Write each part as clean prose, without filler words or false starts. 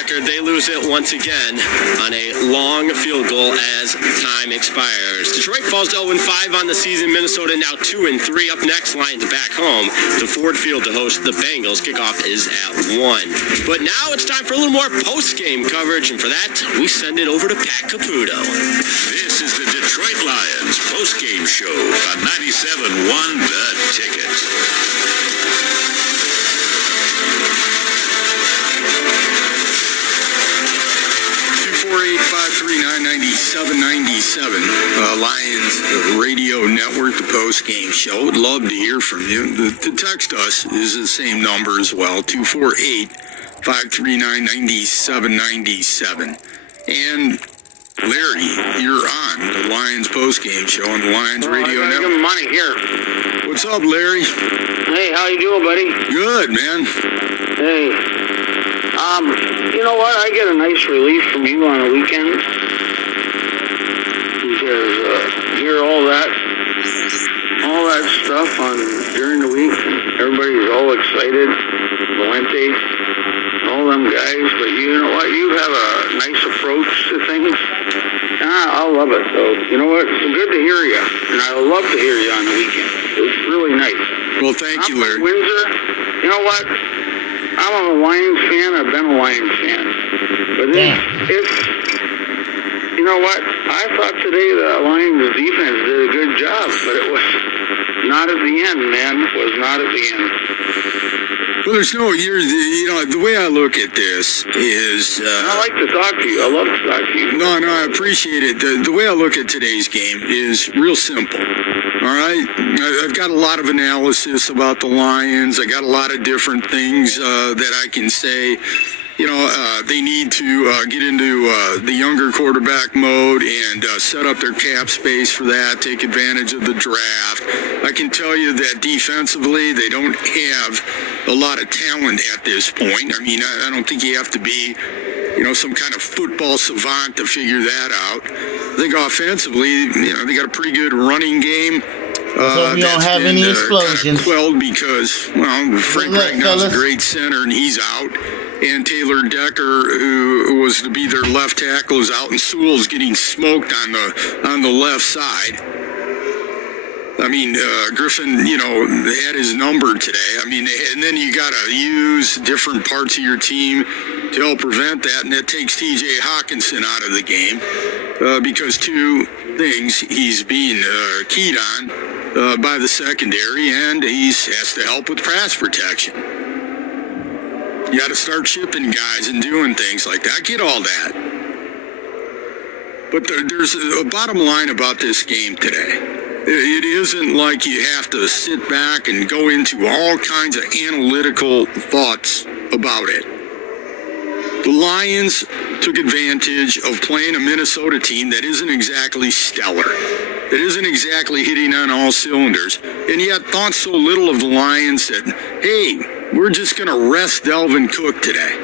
record. They lose it once again on a long field goal as time expires. Detroit falls to 0-5 on the season. Minnesota now 2-3. Up next, Lions back home to Ford Field to host the Bengals. Kickoff is at 1. But now it's time for a little more post-game coverage, and for that, we send it over to Pat Caputo. This is the Detroit Lions post-game show on 97.1 The Ticket. 248-539-9797, Lions Radio Network, the post-game show. Would love to hear from you. The text us is the same number as well, 248-539-9797. And Larry, you're on the Lions post-game show on the Lions Radio Network. Give him money here. What's up, Larry? Hey, how you doing, buddy? Good, man. Hey, you know what? I get a nice relief from you on the weekends because hear all that stuff during the week. Everybody's all excited, Valente, all them guys. But you know what? You have a nice approach to things. I love it. So you know what? It's good to hear you, and I love to hear you on the weekend. It's really nice. Well, thank you, Larry. Windsor, you know what? I'm a Lions fan. I've been a Lions fan. But if you know what? I thought today the Lions defense did a good job, but it was not at the end, man. It was not at the end. Well, there's no, the way I look at this is... I like to talk to you. I love to talk to you. No, I appreciate it. The way I look at today's game is real simple. All right? I've got a lot of analysis about the Lions. I got a lot of different things that I can say. They need to get into the younger quarterback mode and set up their cap space for that, take advantage of the draft. I can tell you that defensively, they don't have a lot of talent at this point. I mean, I don't think you have to be, some kind of football savant to figure that out. I think offensively, they got a pretty good running game. So we don't have any explosions. Kind of quelled because, Frank Ragnar's a great center and he's out. And Taylor Decker, who was to be their left tackle, is out, and Sewell's getting smoked on the left side. I mean, Griffin, had his number today. I mean, and then you got to use different parts of your team to help prevent that, and that takes T.J. Hawkinson out of the game because two things: he's being keyed on by the secondary, and he has to help with pass protection. You got to start shipping guys and doing things like that. I get all that. But there's a bottom line about this game today. It isn't like you have to sit back and go into all kinds of analytical thoughts about it. The Lions took advantage of playing a Minnesota team that isn't exactly stellar, that isn't exactly hitting on all cylinders, and yet thought so little of the Lions that, hey, we're just going to rest Dalvin Cook today.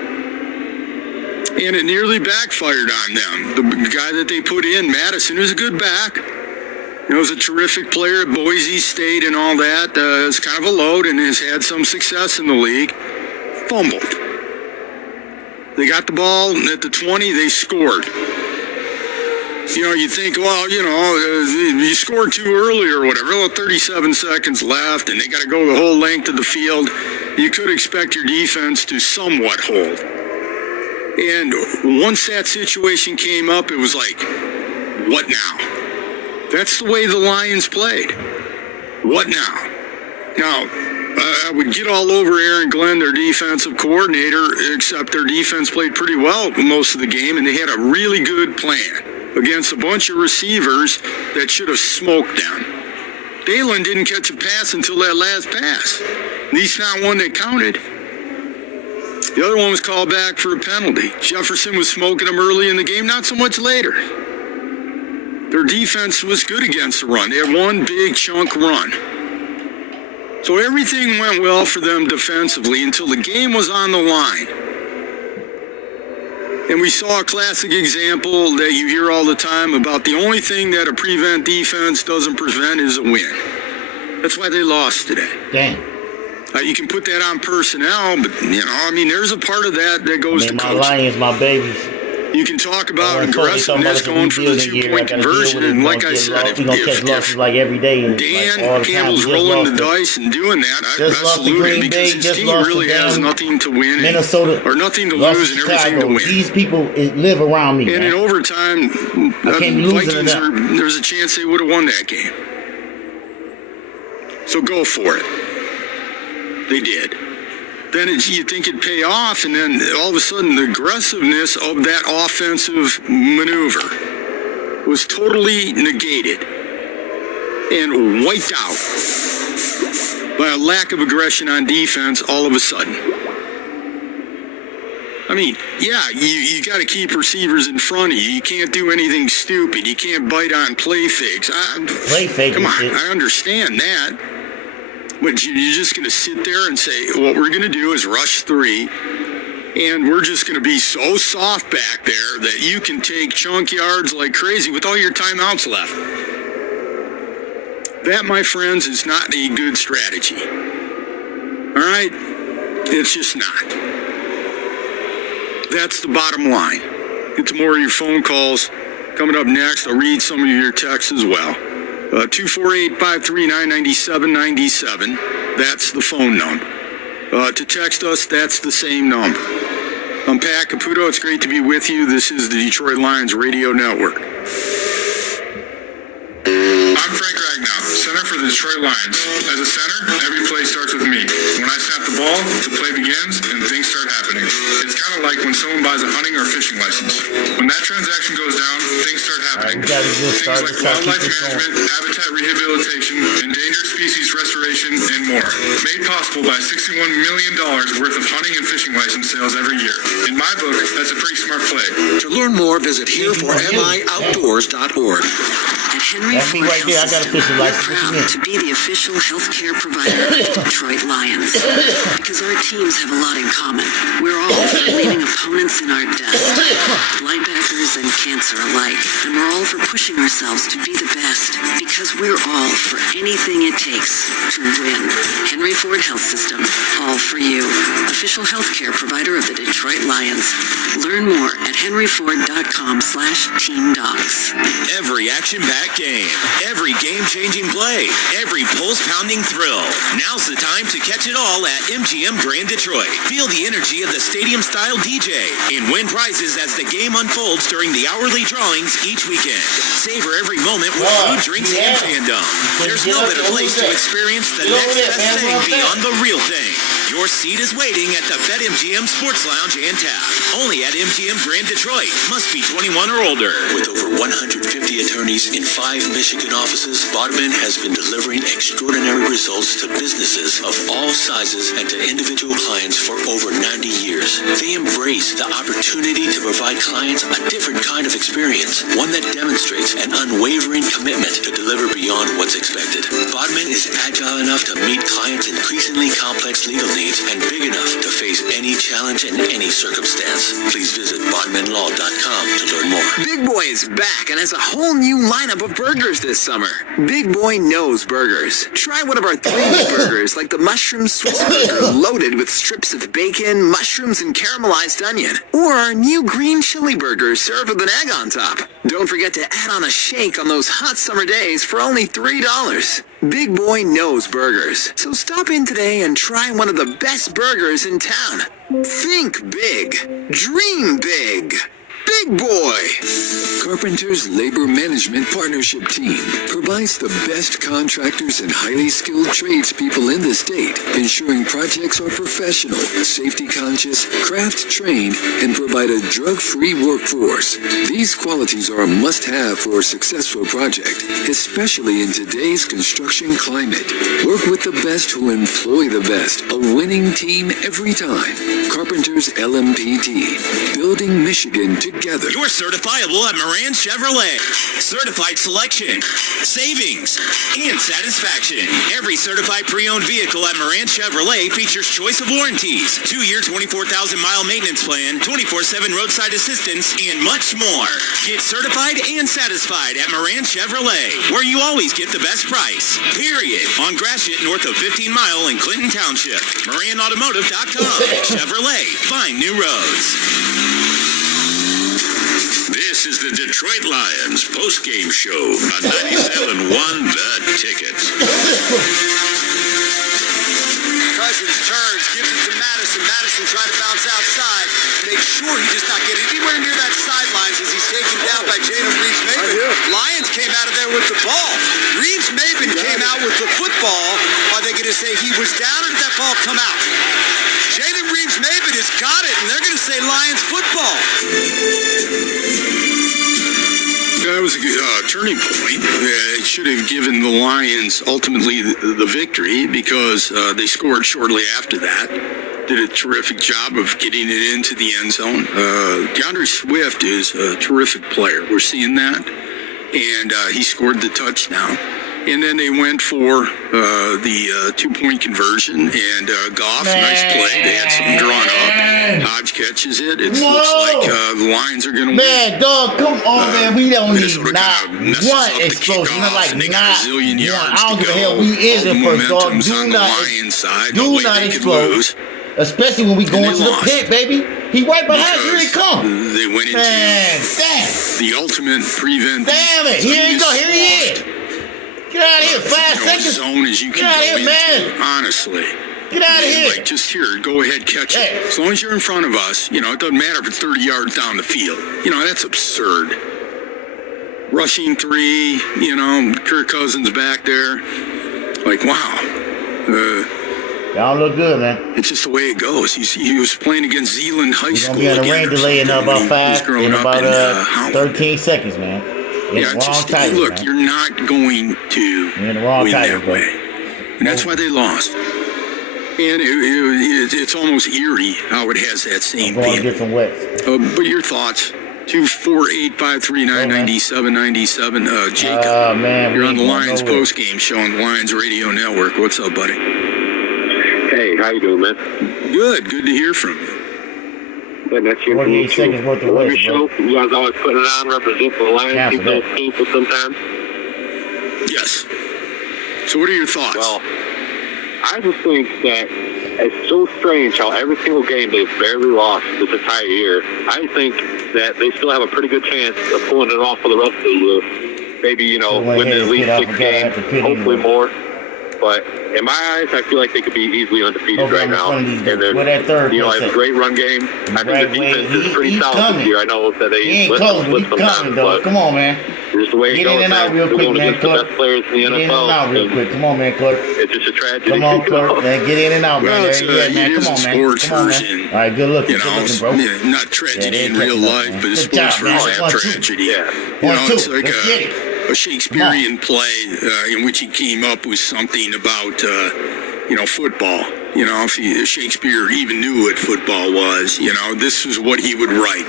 And it nearly backfired on them. The guy that they put in, Madison, is a good back. Was a terrific player at Boise State and all that. Is kind of a load and has had some success in the league. Fumbled. They got the ball at the 20, they scored. You think, you scored too early or whatever. Well, 37 seconds left, and they got to go the whole length of the field. You could expect your defense to somewhat hold. And once that situation came up, it was like, what now? That's the way the Lions played. What now? Now, I would get all over Aaron Glenn, their defensive coordinator, except their defense played pretty well most of the game, and they had a really good plan against a bunch of receivers that should have smoked them. Dalen didn't catch a pass until that last pass. At least not one that counted. The other one was called back for a penalty. Jefferson was smoking them early in the game, not so much later. Their defense was good against the run. They had one big chunk run. So everything went well for them defensively until the game was on the line. And we saw a classic example that you hear all the time about the only thing that a prevent defense doesn't prevent is a win. That's why they lost today. Dang. You can put that on personnel, but, there's a part of that goes to my coaching. Lions, my babies. You can talk about aggressiveness going for the 2-point conversion, and like I said, we're gonna catch losses like every day. And Dan Campbell's rolling the dice and doing that, I salute him, because his team really has nothing to win Minnesota, or nothing to lose and everything to win. These people live around me. And in overtime, the Vikings there's a chance they would have won that game. So go for it. They did. Then you think it'd pay off, and then all of a sudden the aggressiveness of that offensive maneuver was totally negated and wiped out by a lack of aggression on defense all of a sudden. You got to keep receivers in front of you. You can't do anything stupid. You can't bite on play fakes. Come on, I understand that. But you're just going to sit there and say, what we're going to do is rush 3, and we're just going to be so soft back there that you can take chunk yards like crazy with all your timeouts left. That, my friends, is not a good strategy. All right? It's just not. That's the bottom line. Get to more of your phone calls coming up next. I'll read some of your texts as well. 248-539-9797. That's the phone number. To text us, that's the same number. I'm Pat Caputo. It's great to be with you. This is the Detroit Lions Radio Network. I'm Frank Ragnow, center for the Detroit Lions. As a center, every play starts with me. When I snap the ball, the play begins and things start happening. It's kind of like when someone buys a hunting or fishing license. When that transaction goes down, things start happening. Things like wildlife management, habitat rehabilitation, endangered species restoration, and more. Made possible by $61 million worth of hunting and fishing license sales every year. In my book, that's a pretty smart play. To learn more, visit hereformioutdoors.org. At Henry Ford Health System, we're proud to be the official healthcare provider of the Detroit Lions. Because our teams have a lot in common. We're all for leaving opponents in our dust, linebackers and cancer alike. And we're all for pushing ourselves to be the best. Because we're all for anything it takes to win. Henry Ford Health System, all for you. Official healthcare provider of the Detroit Lions. Learn more at henryford.com/teamdocs. Every action-packed game, every game-changing play, every pulse-pounding thrill. Now's the time to catch it all at MGM Grand Detroit. Feel the energy of the stadium-style DJ and win prizes as the game unfolds during the hourly drawings each weekend. Savor every moment with food, drinks, and fandom. There's no better place to experience the next best thing beyond the real thing. Your seat is waiting at the BetMGM Sports Lounge and Tap. Only at MGM Grand Detroit. Must be 21 or older. With over 150 attorneys in 5 Michigan offices, Bodman has been delivering extraordinary results to businesses of all sizes and to individual clients for over 90 years. They embrace the opportunity to provide clients a different kind of experience, one that demonstrates an unwavering commitment to deliver beyond what's expected. Bodman is agile enough to meet clients' increasingly complex legal needs and big enough to face any challenge in any circumstance. Please visit bodmanlaw.com to learn more. Big Boy is back and has a whole new lineup of burgers this summer. Big Boy knows burgers. Try one of our 3-meat burgers like the mushroom Swiss burger loaded with strips of bacon, mushrooms, and caramelized onion. Or our new green chili burger served with an egg on top. Don't forget to add on a shake on those hot summer days for only $3. Big Boy knows burgers. So stop in today and try one of the best burgers in town. Think big. Dream big. Big Boy. Carpenter's Labor Management Partnership Team provides the best contractors and highly skilled tradespeople in the state, ensuring projects are professional, safety-conscious, craft-trained, and provide a drug-free workforce. These qualities are a must-have for a successful project, especially in today's construction climate. Work with the best who employ the best. A winning team every time. Carpenter's LMPT. building Michigan together. You're certifiable at Moran Chevrolet. Certified selection, savings, and satisfaction. Every certified pre-owned vehicle at Moran Chevrolet features choice of warranties, 2-year, 24,000-mile maintenance plan, 24/7 roadside assistance, and much more. Get certified and satisfied at Moran Chevrolet, where you always get the best price. Period. On Gratiot, north of 15 Mile in Clinton Township. MoranAutomotive.com. Chevrolet. Find new roads. This is the Detroit Lions post-game show on 97.1 The Ticket. Cousins turns, gives it to Madison. Madison trying to bounce outside. Make sure he does not get anywhere near that sidelines as he's taken down by Jalen Reeves-Maybin. Lions came out of there with the ball. Reeves-Maybin came out with the football. Are they going to say he was down or did that ball come out? Jalen Reeves-Maybin has got it, and they're going to say Lions football. That was a good turning point. It should have given the Lions ultimately the victory because they scored shortly after that. Did a terrific job of getting it into the end zone. DeAndre Swift is a terrific player. We're seeing that. And he scored the touchdown. And then they went for the two-point conversion, and Goff, nice play. They had something drawn up. Hodge catches it. It looks like the Lions are going to win. Man, dog, come on, man. We don't need not one up the explosion. kickoff, Like, and they got not a zillion yards one. I don't to give a go. hell. We is All in the first, dog. momentum's on the Lions side. No Do way not they could explode. lose. Especially when we go into the pit, baby. He right behind you. Here he come. They went into Man, damn. the ultimate prevent. Damn it. Here you go. Here he is. Get out of here. 5 seconds. Zone as you can Get out of go here, man. into, honestly. Get out of here. Like, just here, go ahead, catch it. As long as you're in front of us, it doesn't matter if it's 30 yards down the field. That's absurd. Rushing 3, Kirk Cousins back there. Like, wow. Y'all look good, man. It's just the way it goes. He was playing against Zeeland High School. We're going to be on a rain delay in about 13 seconds, man. Yeah, look, you're not going to win that way. And that's why they lost. And it's almost eerie how it has that same thing. Get some wet. But your thoughts? 248-539-9797. Jacob, man, you're on the Lions post-game show on the Lions Radio Network. What's up, buddy? Hey, how you doing, man? Good to hear from you. Good, that's your 48 seconds worth of work, show. You guys always putting it on, represent the Lions. Keep those painful sometimes. Yes. So what are your thoughts? Well, I just think that it's so strange how every single game they've barely lost this entire year. I think that they still have a pretty good chance of pulling it off for the rest of the year. Maybe, winning at least 6 games, hopefully more. But in my eyes, I feel like they could be easily undefeated right now. And they're, I have a great run game. I think the defense is pretty solid this year. I know that they let them slip sometimes, but come on, man. Just the way it goes. Get in and out real quick, man. The best players in the NFL. Get in and out real quick. Come on, man, Clark. It's just a tragedy. Come on, Clark. Man, get in and out, man. Well, man. It is Come on, a man. sports version. All right, good looking. Good looking, bro. Not tragedy in real life, but a sports version of tragedy. It's like a Shakespearean play in which he came up with something about, football. If Shakespeare even knew what football was, this is what he would write.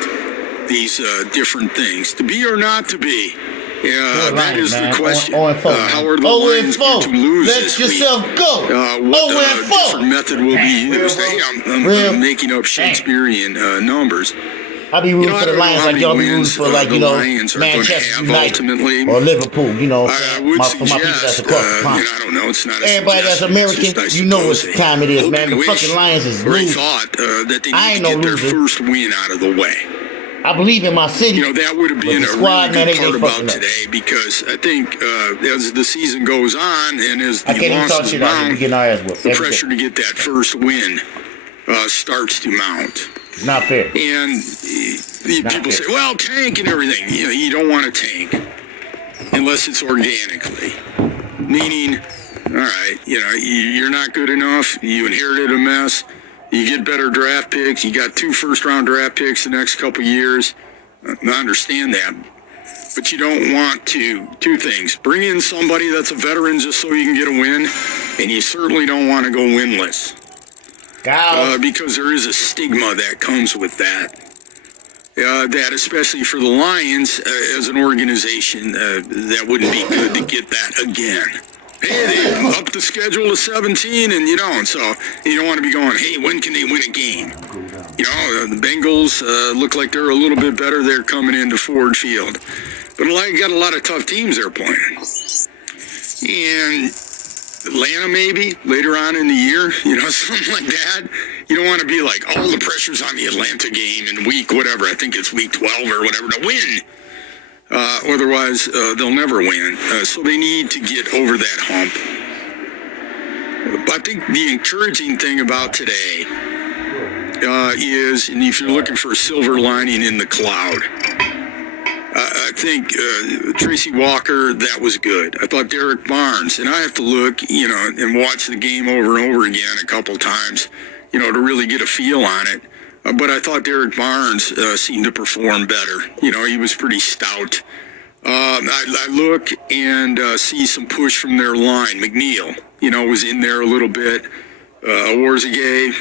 These different things. To be or not to be. That is the question. How are the Lions going to lose this week? Let yourself go. What different method will be used? Hey, I'm making up Shakespearean numbers. I be rooting for the Lions like y'all be rooting for, Manchester United or Liverpool, I would for my people that's across the pond. I don't know. It's not everybody that's American, what time it is, man. The fucking Lions is losing. Thought that they need to get their first win out of the way. I believe in my city. That would have been a really good part about today because I think as the season goes on and as the losses mount, the pressure to get that first win starts to mount. Not fair. And people say, well, tank and everything. You don't want to tank unless it's organically. Meaning, all right, you're not good enough. You inherited a mess. You get better draft picks. You got 2 first-round draft picks the next couple years. I understand that. But you don't want to, 2 things. Bring in somebody that's a veteran just so you can get a win. And you certainly don't want to go winless. Because there is a stigma that comes with that. that especially for the Lions as an organization, that wouldn't be good to get that again. Hey, they upped the schedule to 17 and you don't, so you don't want to be going, hey, when can they win a game? You know, the Bengals look like they're a little bit better. They're coming into Ford Field. But you got a lot of tough teams they're playing. And Atlanta maybe later on in the year, you know, something like that. You don't want to be like, all the pressure's on the Atlanta game in week whatever. I think it's week 12 or whatever to win. Otherwise, they'll never win. So they need to get over that hump. But I think the encouraging thing about today is, and if you're looking for a silver lining in the cloud, I think Tracy Walker, that was good. I thought Derek Barnes, and I have to look, you know, and watch the game over and over again a couple times, you know, to really get a feel on it. But I thought Derek Barnes seemed to perform better. You know, he was pretty stout. I look and see some push from their line. McNeil, you know, was in there a little bit. Warzigay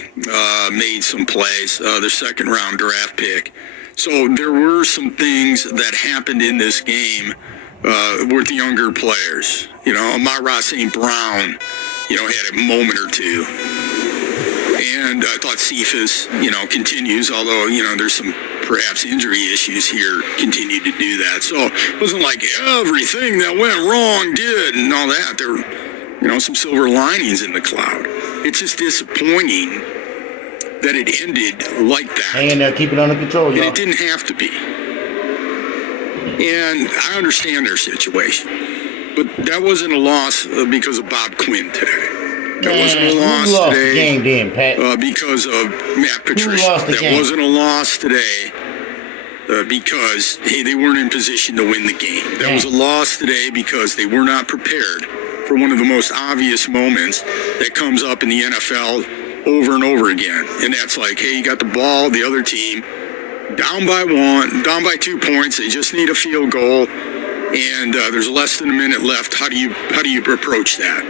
made some plays, their second-round draft pick. So there were some things that happened in this game with younger players. You know, Amon-Ra St. Brown, you know, had a moment or two. And I thought Cephas, you know, continues, although, you know, there's some perhaps injury issues here, continued to do that. So it wasn't like everything that went wrong did and all that. There were, you know, some silver linings in the cloud. It's just disappointing that it ended like that. Hanging there, keep it under control, y'all. And it didn't have to be. And I understand their situation. But that wasn't a loss because of Bob Quinn today. That wasn't a loss today game then, Pat? Because of Matt Patricia. That wasn't a loss today because, hey, they weren't in position to win the game. That was a loss today because they were not prepared for one of the most obvious moments that comes up in the NFL over and over again. And that's like, hey, you got the ball, the other team, down by 2 points. They just need a field goal. And there's less than a minute left. How do you approach that?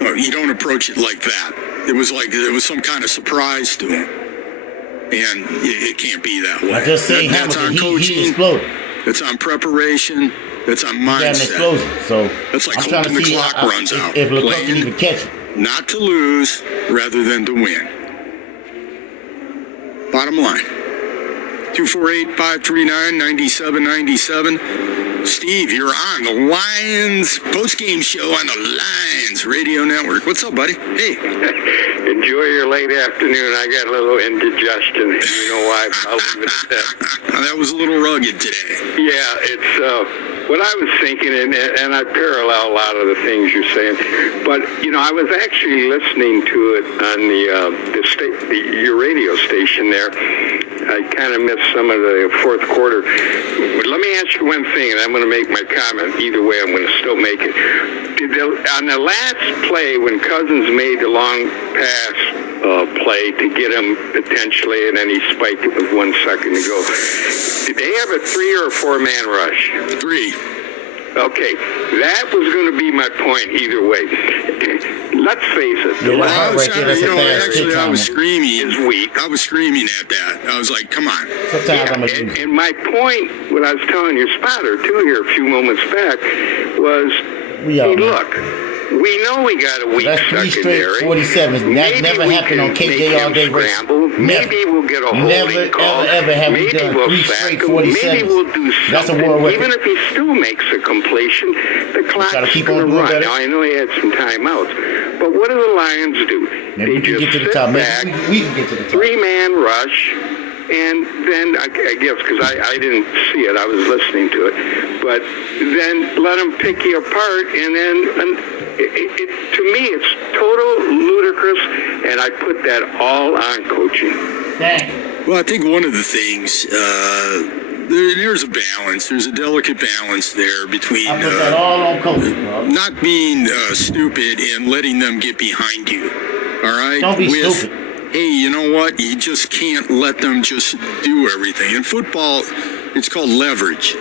You don't approach it like that. It was like there was some kind of surprise to him. And it can't be that way. I just say that's on coaching. He exploded. That's on preparation. That's on mindset. He got an explosion. So that's like hoping the clock runs out. If LeCoq can even catch it. Not to lose rather than to win. Bottom line. 248-539-9797. Steve, you're on the Lions post-game show on the Lions Radio Network. What's up, buddy? Hey. Enjoy your late afternoon. I got a little indigestion. You know why? I'll leave it at that. That was a little rugged today. Yeah, it's what I was thinking, and I parallel a lot of the things you're saying. But, you know, I was actually listening to it on your radio station there. I kind of missed some of the fourth quarter. But let me ask you one thing, and I'm going to make my comment. Either way, I'm going to still make it. On the last play, when Cousins made the long pass play to get him potentially, and then he spiked it with 1 second to go, did they have a 3 or a 4-man rush? 3. Okay, that was going to be my point either way. Let's face it. I was screaming. Is weak. I was screaming at that. I was like, come on. And my point, what I was telling your spotter, too, here a few moments back, was, hey, look, we know we got a weak secondary. 47s. That never happened on KJ all day. Maybe we'll get a holding call. Ever have we Maybe done we'll 3 sack straight him. 47s. Maybe we'll do That's a something. world record. Even if he still makes a completion, the clock's going to run. Now, I know he had some timeouts. But what do the Lions do? Maybe they just sit back, we can get to the top. 3-man rush. And then, I guess, because I didn't see it, I was listening to it, but then let them pick you apart, and then, to me, it's total ludicrous, and I put that all on coaching. Well, I think one of the things, there's a balance. There's a delicate balance there between I put that all on coaching, not being stupid and letting them get behind you. All right? Don't be stupid. Hey, you know what? You just can't let them just do everything. In football, it's called leverage.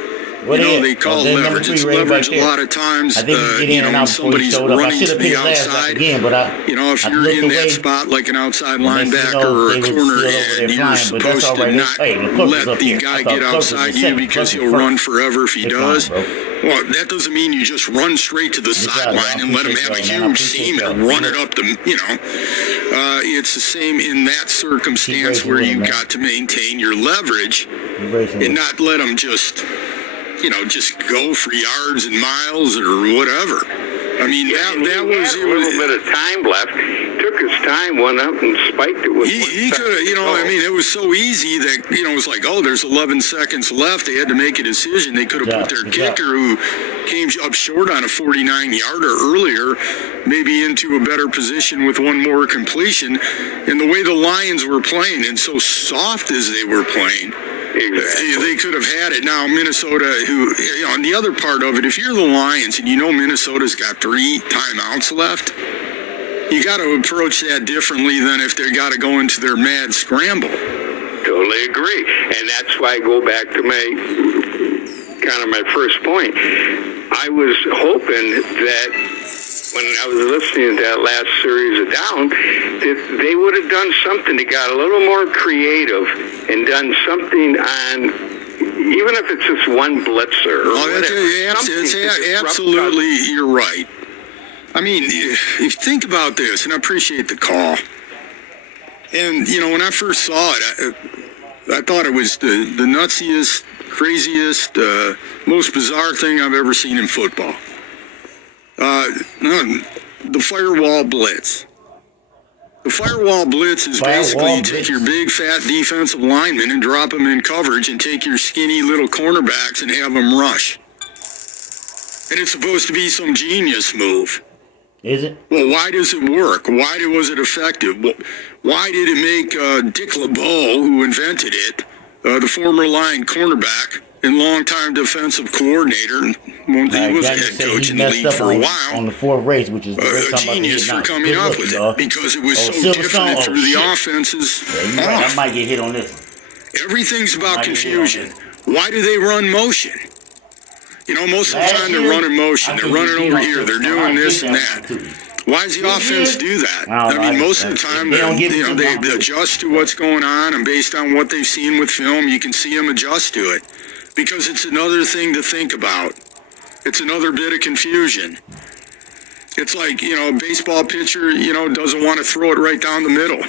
They call it leverage. It's leverage a lot of times. When somebody's running to the outside, if you're in that spot like an outside linebacker or a corner, and you're supposed to not let the guy get outside you because he'll run forever if he does. Well, that doesn't mean you just run straight to the sideline and let him have a huge seam and run it up the, it's the same in that circumstance where you got to maintain your leverage and not let them just go for yards and miles or whatever. I mean, that was a little bit of time left. Took his time, went up and spiked it with. He could have, it was so easy that it was like, there's 11 seconds left. They had to make a decision. They could have put their kicker, who came up short on a 49-yarder earlier, maybe into a better position with one more completion. And the way the Lions were playing, and so soft as they were playing. Exactly. They could have had it. Now, Minnesota, on the other part of it, if you're the Lions and Minnesota's got 3 timeouts left, you got to approach that differently than if they got to go into their mad scramble. Totally agree. And that's why I go back to my first point. I was hoping that when I was listening to that last series of Down, that they would have done something. They got a little more creative and done something on, even if it's just one blitzer or whatever. Absolutely, you're right. I mean, if you think about this, and I appreciate the call, and, when I first saw it, I thought it was the nutsiest, craziest, most bizarre thing I've ever seen in football. The firewall blitz. The firewall blitz is basically you take your big, fat defensive linemen and drop them in coverage and take your skinny little cornerbacks and have them rush. And it's supposed to be some genius move. Is it? Well, why does it work? Why was it effective? Why did it make Dick LeBeau, who invented it, the former Lion cornerback and longtime defensive coordinator, he was a head coach in the league for a while, on the 4th race, which is a genius for coming up with it, because it was so different and threw the offenses off. I might get hit on this. Everything's about confusion. Why do they run motion? Most of the time they're running motion. They're running over here. They're doing this and that. Why does the offense do that? I mean, most of the time, they adjust to what's going on, and based on what they've seen with film, you can see them adjust to it. Because it's another thing to think about. It's another bit of confusion. It's like, a baseball pitcher, doesn't want to throw it right down the middle.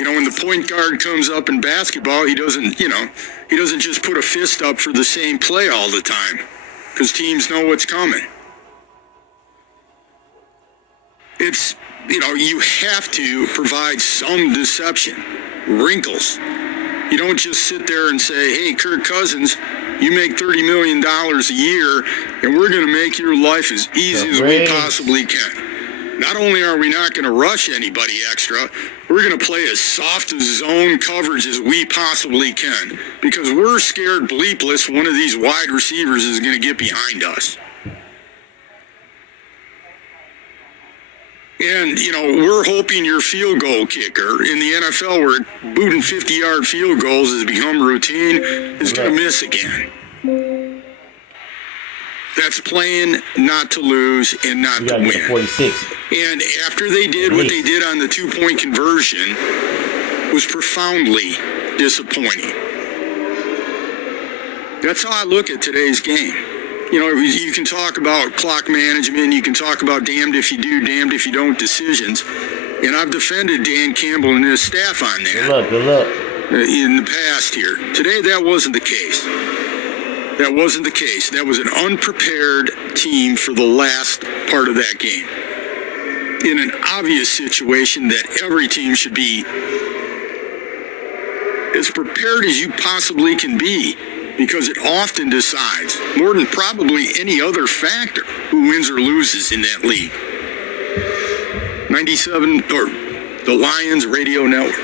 When the point guard comes up in basketball, he doesn't just put a fist up for the same play all the time. Because teams know what's coming. It's, you have to provide some deception, wrinkles. You don't just sit there and say, hey, Kirk Cousins, you make $30 million a year, and we're going to make your life as easy as we possibly can. Not only are we not going to rush anybody extra, we're going to play as soft as zone coverage as we possibly can, because we're scared bleepless one of these wide receivers is going to get behind us. And, we're hoping your field goal kicker in the NFL, where booting 50-yard field goals has become routine, is going to miss again. That's playing not to lose and not to win. 46. And after they did what they did on the 2-point conversion, was profoundly disappointing. That's how I look at today's game. You can talk about clock management, you can talk about damned if you do, damned if you don't decisions. And I've defended Dan Campbell and his staff on that. Good luck. In the past here. Today, that wasn't the case. That wasn't the case. That was an unprepared team for the last part of that game. In an obvious situation that every team should be as prepared as you possibly can be, because it often decides, more than probably any other factor, who wins or loses in that league. 97, or the Lions Radio Network.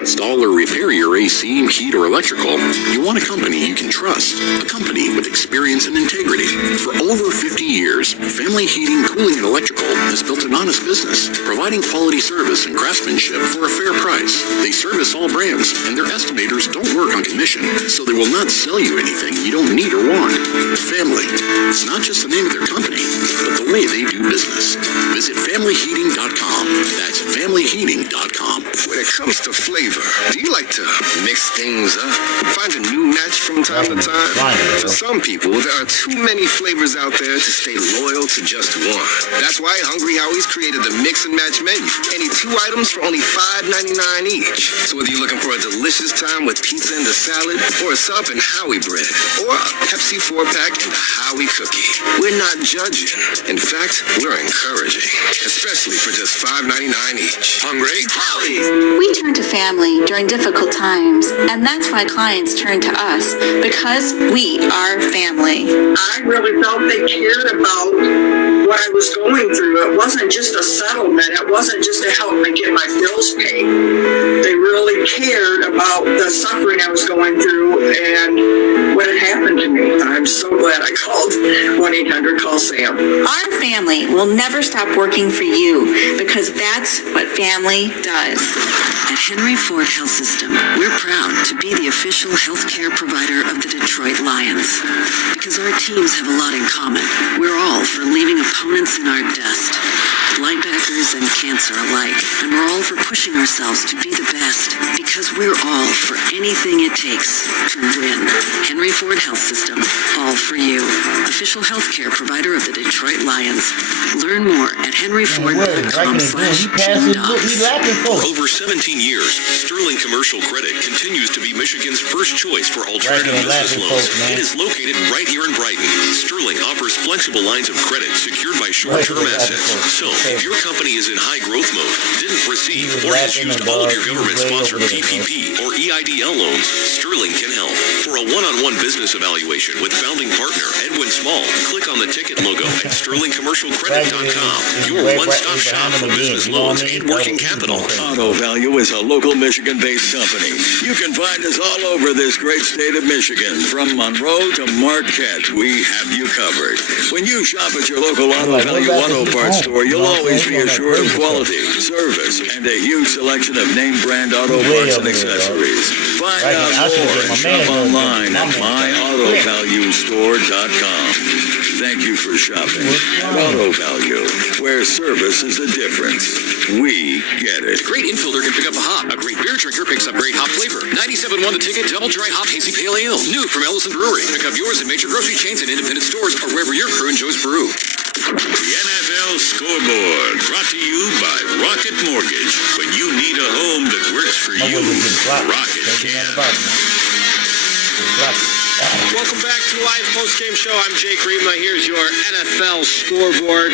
Install or repair your AC, heat, or electrical, you want a company you can trust. A company with experience and integrity. For over 50 years, Family Heating, Cooling, and Electrical has built an honest business, providing quality service and craftsmanship for a fair price. They They service all brands, and their estimators don't work on commission, so they will not sell you anything you don't need or want. Family. It's not just the name of their company, but the way they do business. Visit FamilyHeating.com. That's FamilyHeating.com. When it comes to flavor, do you like to mix things up? Find a new match from time to time? For some people, there are too many flavors out there to stay loyal to just one. That's why Hungry Howie's created the Mix and Match menu. Any 2 items for only $5.99 each. So whether you're looking for a delicious time with pizza and a salad, or a sub and Howie bread, or a Pepsi 4-pack and a Howie cookie, we're not judging. In fact, we're encouraging. Especially for just $5.99 each. Hungry? Howie! We turn to family during difficult times, and that's why clients turn to us, because we are family. I really felt they cared about what I was going through. It wasn't just a settlement. It wasn't just to help me get my bills paid. They really cared about the suffering I was going through and what had happened to me. I'm so glad I called 1-800-CALL-SAM. Our family will never stop working for you, because that's what family does. At Henry Ford Health System, we're proud to be the official healthcare provider of the Detroit Lions. Because our teams have a lot in common. We're all for leaving opponents in our dust, linebackers and cancer alike. And we're all for pushing ourselves to be the best, because we're all for anything it takes to win. Henry Ford Health System, all for you. Official healthcare provider of the Detroit Lions. Learn more at henryford.com/docs. For over 17 years, Sterling Commercial Credit continues to be Michigan's first choice for alternative business loans. It is located right here in Brighton. Sterling offers flexible lines of credit secured by short-term assets. So, if your company is in high growth mode, didn't receive, or has used all of your government-sponsored PPP or EIDL loans, Sterling can help. For a one-on-one business evaluation with founding partner Edwin Small, click on the ticket logo at sterlingcommercialcredit.com. Your one-stop shop for business loans and working capital. Auto Value is a local Michigan-based company. You can find us all over this great state of Michigan. From Monroe to Marquette, we have you covered. When you shop at your local Auto Value Auto Parts store, you'll always be assured of quality, service, and a huge selection of name brand auto parts and accessories. Find out more and shop online at myautovaluestore.com. Thank you for shopping at Auto Value, where service is the difference. We get it. A great infielder can pick up a hop. A great beer drinker picks up great hop flavor. 97.1 The Ticket Double Dry Hop Hazy Pale Ale. New from Ellison Brewery. Pick up yours at major grocery chains and independent stores or wherever your crew enjoys brew. The NFL Scoreboard, brought to you by Rocket Mortgage. When you need a home that works for you, Rocket can. Welcome back to the live post-game show. I'm Jake Rima. Here's your NFL scoreboard.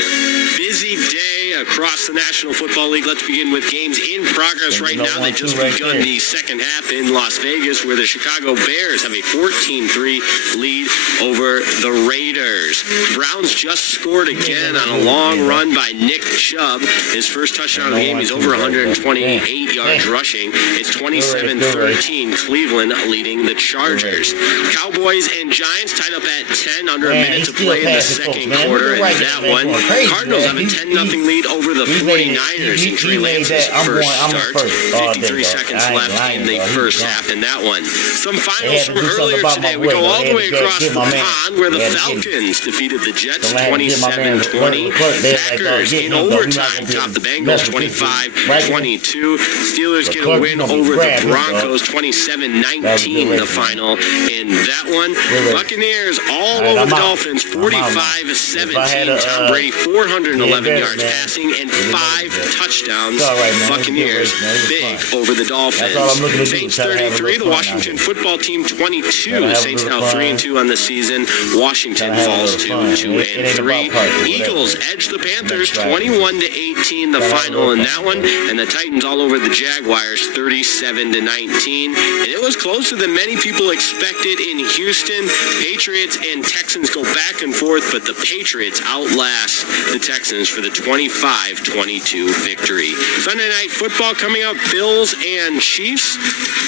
Busy day across the National Football League. Let's begin with games in progress right now. They just begun the second half in Las Vegas, where the Chicago Bears have a 14-3 lead over the Raiders. Browns just scored again on a long run by Nick Chubb. His first touchdown of the game. He's over 128 yards rushing. It's 27-13. Cleveland leading the Chargers. Cowboys and Giants tied up at 10, under a minute to play in the second quarter, and that one. Cardinals have a 10-0 lead over the 49ers in Trey Lance's first start. 53 seconds left in the first half in that one. Some finals from earlier today. We go all the way across the pond, where the Falcons defeated the Jets 27-20. Packers in overtime topped the Bengals 25-22. Steelers get a win over the Broncos 27-19, the final in that one. Buccaneers all over the Dolphins 45-17. Tom Brady 411 yards passing and 5 touchdowns. Buccaneers big over the Dolphins. Saints 33, the Washington football team 22. Saints now 3-2 on the season. Washington falls to 2-3. Eagles edge the Panthers 21-18, the final in that one. And the Titans all over the Jaguars 37-19. And it was closer than many people expected in Houston. Patriots and Texans go back and forth, but the Patriots outlast the Texans for the 25-22 victory. Sunday Night Football coming up, Bills and Chiefs.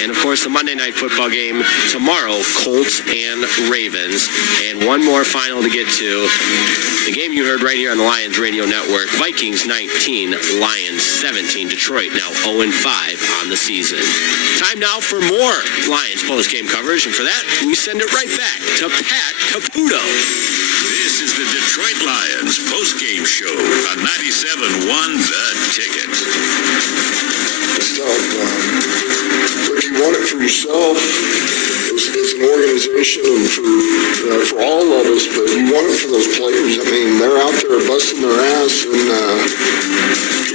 And, of course, the Monday Night Football game tomorrow, Colts and Ravens. And one more final to get to. The game you heard right here on the Lions Radio Network. Vikings 19, Lions 17. Detroit now 0-5 on the season. Time now for more Lions post-game coverage. And for that, we send it right back to Pat Caputo. This is the Detroit Lions post-game show on 97.1 The Ticket. It's tough. Look, you want it for yourself as an organization and for all of us, but you want it for those players. I mean, they're out there busting their ass, and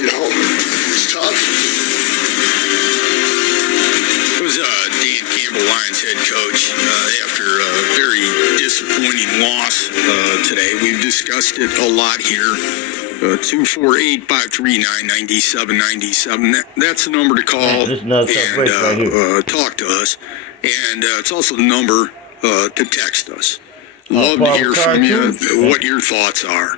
it's tough. It was Dan Campbell, Lions head coach, after a very disappointing loss today. We've discussed it a lot here. 248-539-9797. That's the number to call and talk to us. And it's also the number to text us. Love to hear from you what your thoughts are.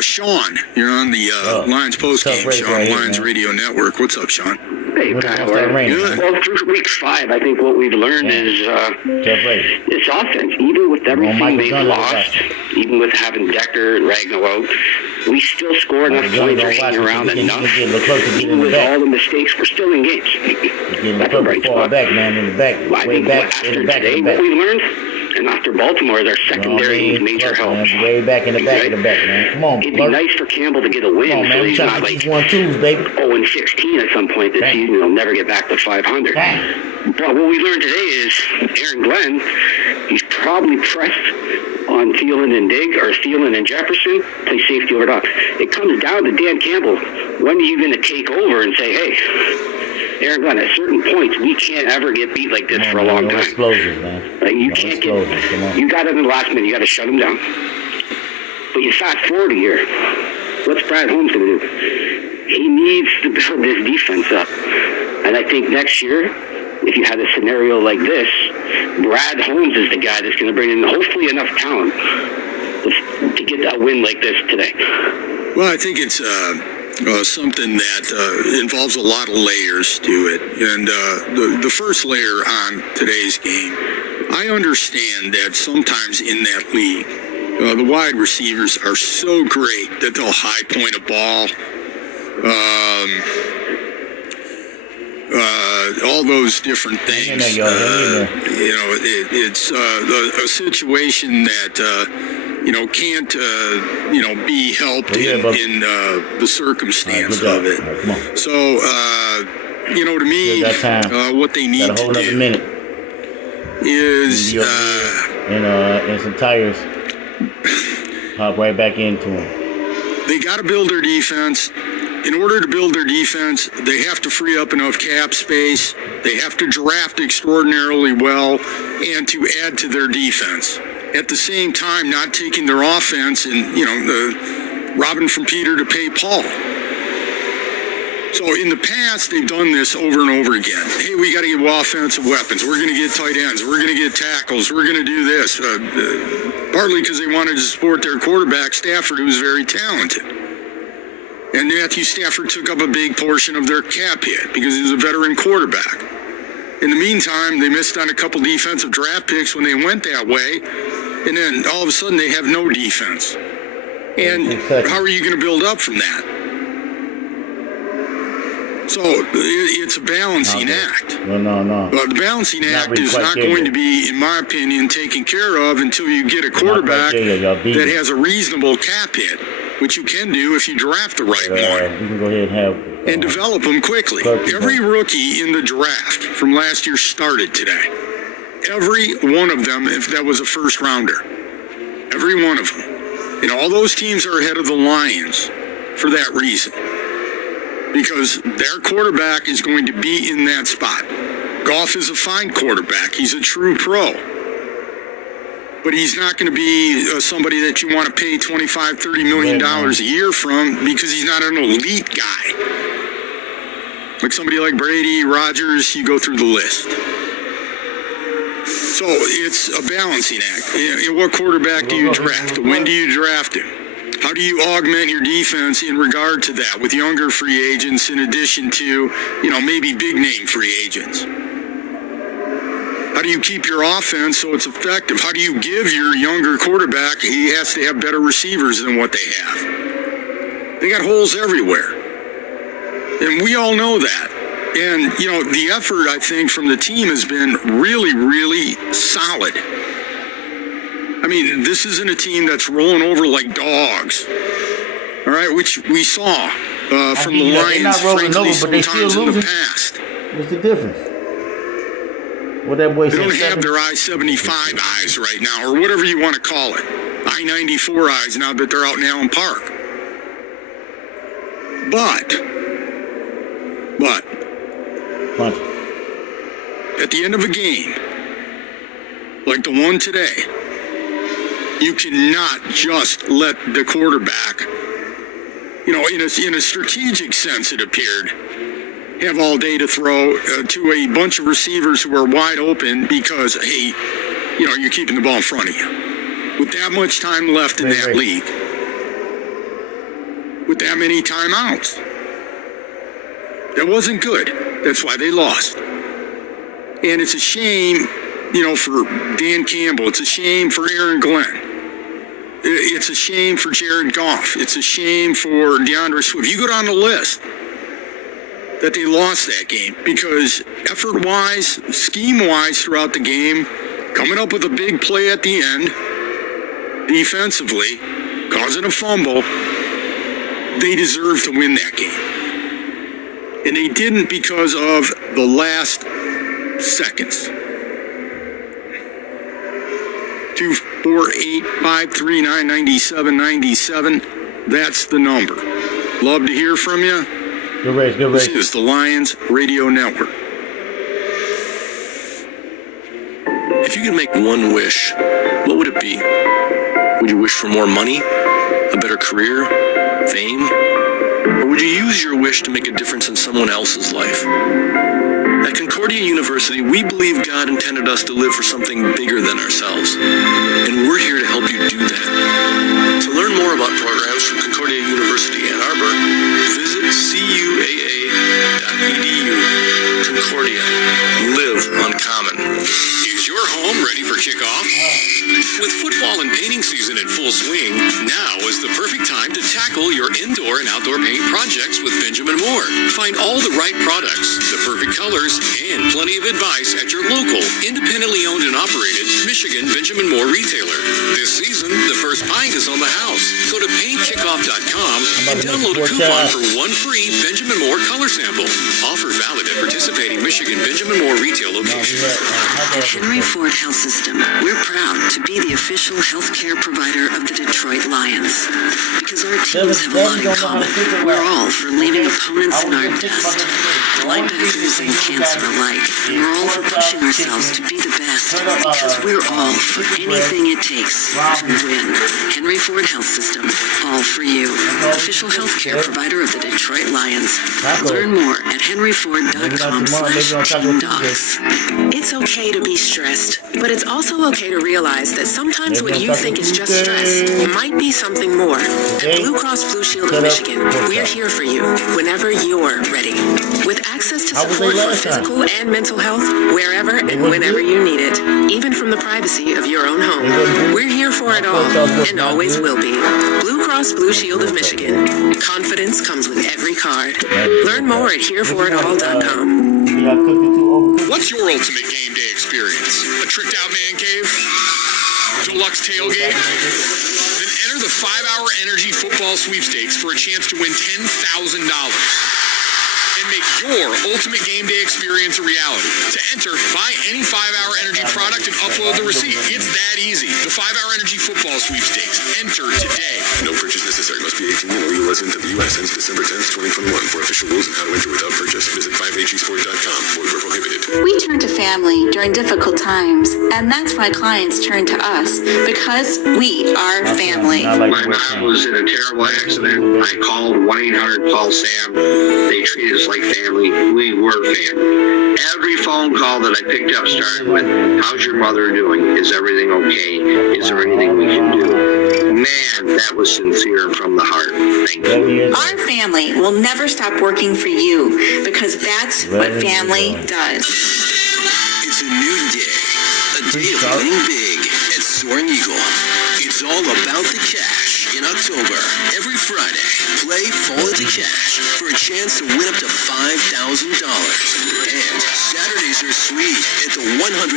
Sean, you're on the Lions postgame show on Lions Radio Network. What's up, Sean? Hey, Pat. Well, through week 5, I think what we've learned is this offense, even with everything they've lost, even with having Decker and Ragnar out, we still score enough points or hang around enough. Even with all the mistakes, we're still in games. That's a bright spot. I think after today, what we learned, and after Baltimore, their secondary needs major help. Way back in the back of the back, man. Come on, it'd be nice for Campbell to get a win, so he's not like 0-16 at some point this season. He'll never get back to 500. But what we learned today is Aaron Glenn, he's probably pressed on Thielen and Thielen and Jefferson, play safety over top. It comes down to Dan Campbell. When are you going to take over and say, hey, Aaron Glenn, at certain points, we can't ever get beat like this for a long time. Like you can't get, you got it in the last minute, you got to shut him down. But you fast forward a year, what's Brad Holmes going to do? He needs to build this defense up. And I think next year, if you had a scenario like this, Brad Holmes is the guy that's going to bring in hopefully enough talent to get that win like this today. Well, I think it's something that involves a lot of layers to it. And the first layer on today's game, I understand that sometimes in that league, the wide receivers are so great that they'll high point a ball. All those different things. It's a situation that can't be helped in the circumstance of it. So to me, what they need to do is and some tires. Hop right back into them. They got to build their defense. In order to build their defense, they have to free up enough cap space. They have to draft extraordinarily well and to add to their defense. At the same time, not taking their offense and, robbing from Peter to pay Paul. So in the past, they've done this over and over again. Hey, we got to get offensive weapons. We're going to get tight ends. We're going to get tackles. We're going to do this. Partly because they wanted to support their quarterback, Stafford, who's very talented. And Matthew Stafford took up a big portion of their cap hit because he was a veteran quarterback. In the meantime, they missed on a couple defensive draft picks when they went that way. And then all of a sudden they have no defense. And how are you going to build up from that? So it's a balancing act. No. The balancing act is not going to be, in my opinion, taken care of until you get a quarterback that has a reasonable cap hit, which you can do if you draft the right one. You can go ahead and develop them quickly. Every rookie in the draft from last year started today. Every one of them, if that was a first rounder. Every one of them. And all those teams are ahead of the Lions for that reason. Because their quarterback is going to be in that spot. Goff is a fine quarterback. He's a true pro. But he's not going to be somebody that you want to pay $25, $30 million a year from because he's not an elite guy. Like somebody like Brady, Rodgers, you go through the list. So it's a balancing act. And what quarterback do you draft? When do you draft him? How do you augment your defense in regard to that with younger free agents in addition to, maybe big name free agents? How do you keep your offense so it's effective? How do you give your younger quarterback, he has to have better receivers than what they have? They got holes everywhere. And we all know that. And, the effort, I think, from the team has been really, really solid. I mean, this isn't a team that's rolling over like dogs, all right, which we saw from the Lions, frankly, sometimes in the past. What's the difference? What that boy said? They don't have their I-75 eyes right now, or whatever you want to call it. I-94 eyes now that they're out in Allen Park. But, at the end of a game, like the one today, you cannot just let the quarterback, in a strategic sense, it appeared, have all day to throw to a bunch of receivers who are wide open because, hey, you're keeping the ball in front of you. With that much time left in that league, with that many timeouts, that wasn't good. That's why they lost. And it's a shame, for Dan Campbell. It's a shame for Aaron Glenn. It's a shame for Jared Goff. It's a shame for DeAndre Swift. You go down the list that they lost that game because effort-wise, scheme-wise throughout the game, coming up with a big play at the end, defensively, causing a fumble, they deserve to win that game. And they didn't because of the last seconds. 248-539-9797. That's the number. Love to hear from you. Good race. This is the Lions Radio Network. If you could make one wish, what would it be? Would you wish for more money? A better career? Fame? Or would you use your wish to make a difference in someone else's life? At Concordia University, we believe God intended us to live for something bigger than ourselves. And we're here to help you do that. To learn more about programs from Concordia University Ann Arbor, visit cuaa.edu. Concordia. Live uncommon. Is your home ready for kickoff? With football and painting season in full swing, now is the perfect time to tackle your indoor and outdoor paint projects with Benjamin Moore. Find all the right products, the perfect colors, and plenty of advice at your local, independently owned and operated Michigan Benjamin Moore retailer. This season, the first pint is on the house. Go to paintkickoff.com and download a coupon for one free Benjamin Moore color sample. Offer valid at participating Michigan Benjamin Moore retail locations. At Henry Ford Health System, we're proud to be the official healthcare provider of the Detroit Lions. Because our teams have a lot in common. We're all for leaving opponents in our dust. Linebackers and cancer alike. We're all for pushing ourselves to be the best. Because we're all for anything it takes to win. Henry Ford Health System, all for you. Official healthcare provider of the Detroit Lions. Learn more at henryford.com/teamdocs. It's okay to be stressed, but it's also okay to realize that sometimes what you think is just stress might be something more. At Blue Cross Blue Shield of Michigan, we're here for you whenever you're ready. With access to support for physical and mental health, wherever and whenever you need it, even from the privacy of your own home. We're here for it all, and always will be. Blue Cross Blue Shield of Michigan. Confidence comes with every card. Learn more at hereforitall.com. What's your ultimate game day experience? A tricked out man cave? Deluxe tailgate? Then enter the 5-hour energy football sweepstakes for a chance to win $10,000. And make your ultimate game day experience a reality. To enter, buy any 5-hour energy product and upload the receipt. It's that easy. The 5-hour energy football sweepstakes. Enter today. No purchase necessary. Must be 18 and a legal resident of the U.S. Ends December 10th, 2021. For official rules and how to enter without purchase, visit 5hesport.com. Void where prohibited. We turn to family family during difficult times, and that's why clients turn to us, because we are family. My mom was in a terrible accident. I called 1-800-CALL-SAM. They treated us like family. We were family. Every phone call that I picked up started with, how's your mother doing? Is everything okay? Is there anything we can do? Man, that was sincere from the heart. Thank you. Our family will never stop working for you, because that's what family does. It's a new day. A day of winning big at Soaring Eagle. It's all about the cash in October. Every Friday, play Fall into Cash for a chance to win up to $5,000. And Saturdays are sweet at the $100,000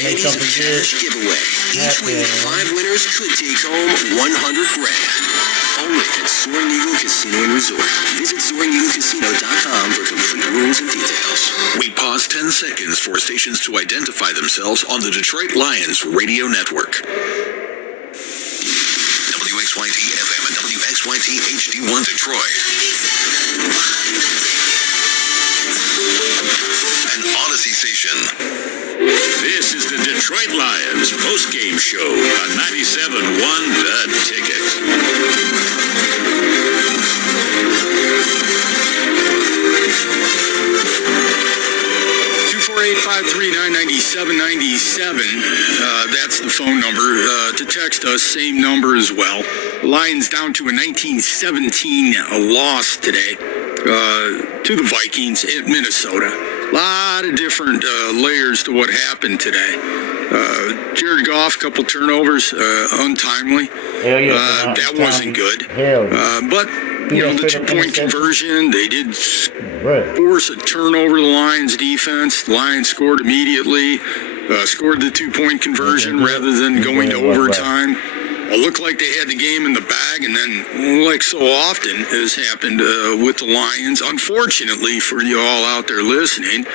Candies of Cash giveaway. Each week, 5 winners could take home $100,000. Only at Soaring Eagle Casino and Resort. Visit SoaringEagleCasino.com for complete rules and details. We pause 10 seconds for stations to identify themselves on the Detroit Lions radio network. WXYT FM and WXYT HD1 Detroit. An Odyssey station. This is the Detroit Lions post-game show on 97.1 The Ticket. 248-539-9797. That's the phone number. To text us, same number as well. Lions down to a 19-17 loss today to the Vikings at Minnesota. A lot of different layers to what happened today. Jared Goff, couple turnovers, untimely. That wasn't good. But you know, the 2-point conversion, they did force a turnover, the Lions defense. The Lions scored immediately, scored the 2-point conversion rather than going to overtime. It looked like they had the game in the bag, and then, like so often has happened with the Lions, unfortunately for you all out there listening,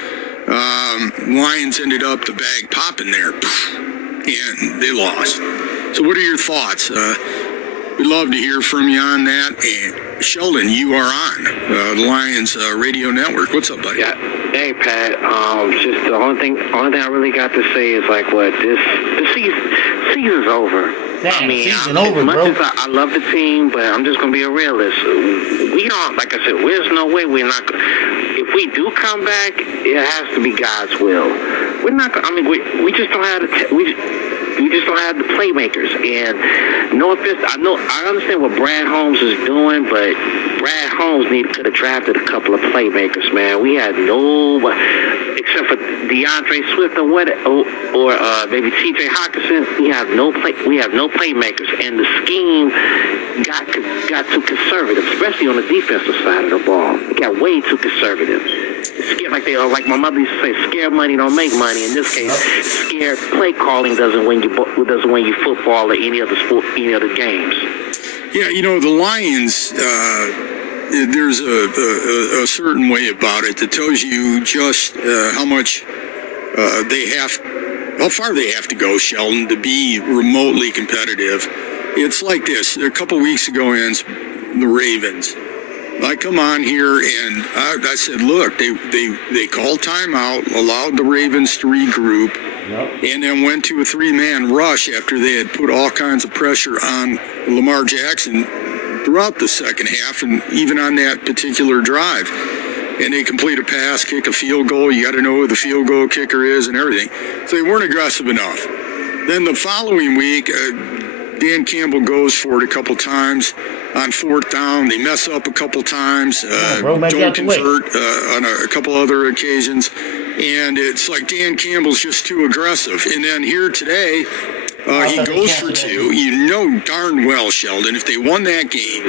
Lions ended up the bag popping there, and they lost. So what are your thoughts? We'd love to hear from you on that. And Sheldon, you are on the Lions radio network. What's up, buddy? Yeah. Hey, Pat. Just the only thing I really got to say is like, what the season's over. Damn, I mean, season over, as much bro. as I love the team, but I'm just gonna be a realist. We don't, like I said, there's no way we're not. If we do come back, it has to be God's will. We're not. I mean, we just don't have the. We just don't have the playmakers. And no offense, I understand what Brad Holmes is doing, but Brad Holmes could have drafted a couple of playmakers, man. We had nobody except for DeAndre Swift or maybe T.J. Hawkinson. We have no playmakers, and the scheme got too conservative, especially on the defensive side of the ball. It got way too conservative. Scared, like my mother used to say, scared money don't make money. In this case, scared play calling doesn't win you football or any other sport, any other games. Yeah, you know, the Lions, there's a certain way about it that tells you just how far they have to go, Sheldon, to be remotely competitive. It's like this. A couple weeks ago against the Ravens, I come on here and I said, look, they called timeout, allowed the Ravens to regroup, and then went to a 3-man rush after they had put all kinds of pressure on Lamar Jackson throughout the second half and even on that particular drive. And they complete a pass, kick a field goal. You got to know who the field goal kicker is and everything. So they weren't aggressive enough. Then the following week, Dan Campbell goes for it a couple times on 4th down. They mess up a couple times, don't convert on a couple other occasions. And it's like Dan Campbell's just too aggressive. And then here today, he goes for 2. You know darn well, Sheldon, if they won that game,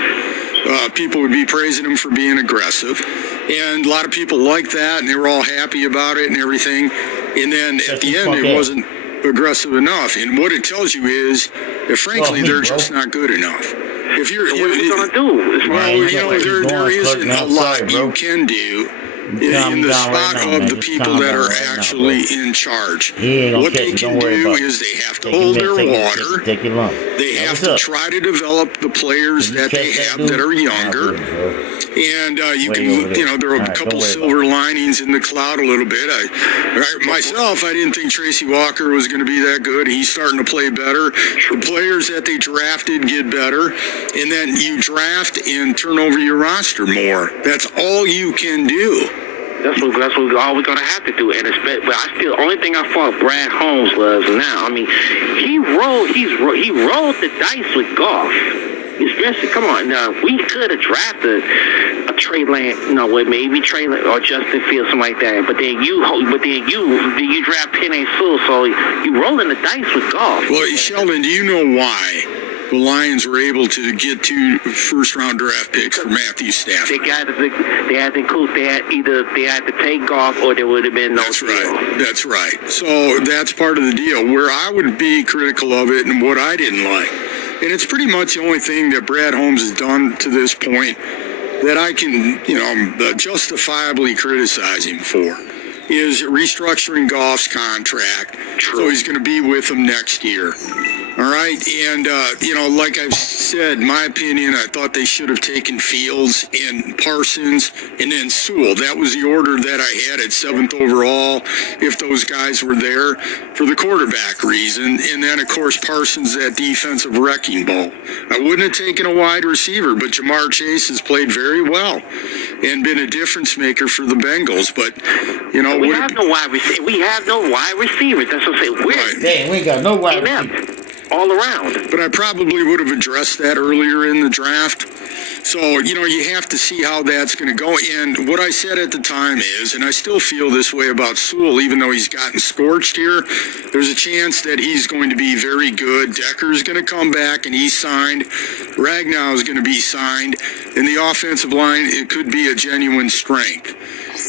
people would be praising him for being aggressive. And a lot of people like that, and they were all happy about it and everything. And then at the end, it wasn't aggressive enough. And what it tells you is that, frankly, they're just not good enough. If you're, what are we going to do? Well, you know, there isn't a lot you can do in the spot of the people that are actually in charge. What they can do is they have to hold their water. They have to try to develop the players that they have that are younger. And you can, there are a couple silver linings in the cloud a little bit. I didn't think Tracy Walker was going to be that good. He's starting to play better. The players that they drafted get better. And then you draft and turn over your roster more. That's all you can do. That's what all we're gonna have to do. And the only thing I thought Brad Holmes was now. I mean, he rolled the dice with Goff. Especially, come on, now we could have drafted a Trey Lance, maybe Trey Lance or Justin Fields, something like that. But then you draft Penei Sewell, so you rolling the dice with Goff. Well, Sheldon, do you know why the Lions were able to get 2 first-round draft picks for Matthew Stafford? They had to take Goff, or there would have been no. That's right. So that's part of the deal. Where I would be critical of it, and what I didn't like. And it's pretty much the only thing that Brad Holmes has done to this point that I can, justifiably criticize him for is restructuring Goff's contract. True. So he's going to be with them next year. All right. And, like I've said, my opinion, I thought they should have taken Fields and Parsons and then Sewell. That was the order that I had at 7th overall, if those guys were there, for the quarterback reason. And then, of course, Parsons, that defensive wrecking ball. I wouldn't have taken a wide receiver, but Jamar Chase has played very well and been a difference maker for the Bengals. But, we have no wide receiver. We have no wide receivers. That's what I'm saying. We ain't got no wide receivers. All around. But I probably would have addressed that earlier in the draft. So, you have to see how that's going to go. And what I said at the time is, and I still feel this way about Sewell, even though he's gotten scorched here, there's a chance that he's going to be very good. Decker's going to come back, and he's signed. Ragnow is going to be signed. In the offensive line, it could be a genuine strength.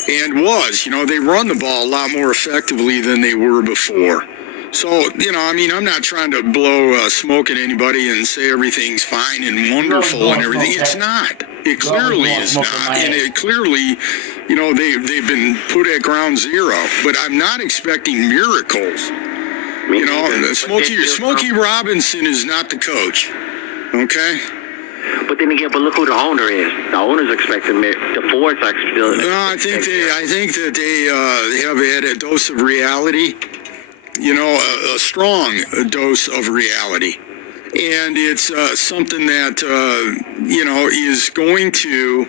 And they run the ball a lot more effectively than they were before. So, I'm not trying to blow smoke at anybody and say everything's fine and wonderful and everything. It's not. It clearly is not. And it clearly, they've been put at ground zero. But I'm not expecting miracles. Smokey Robinson is not the coach. Okay? But then again, look who the owner is. The owner's expecting the Fords are still. No, I think that they have had a dose of reality. A strong dose of reality. And it's something that, is going to,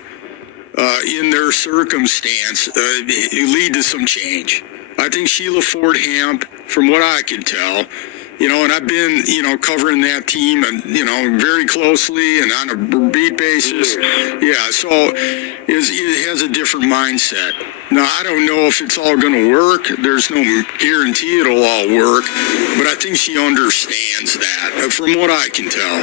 in their circumstance, lead to some change. I think Sheila Ford Hamp, from what I could tell, and I've been, covering that team and, very closely and on a beat basis. Yeah, so it has a different mindset. Now, I don't know if it's all going to work. There's no guarantee it'll all work, but I think she understands that, from what I can tell.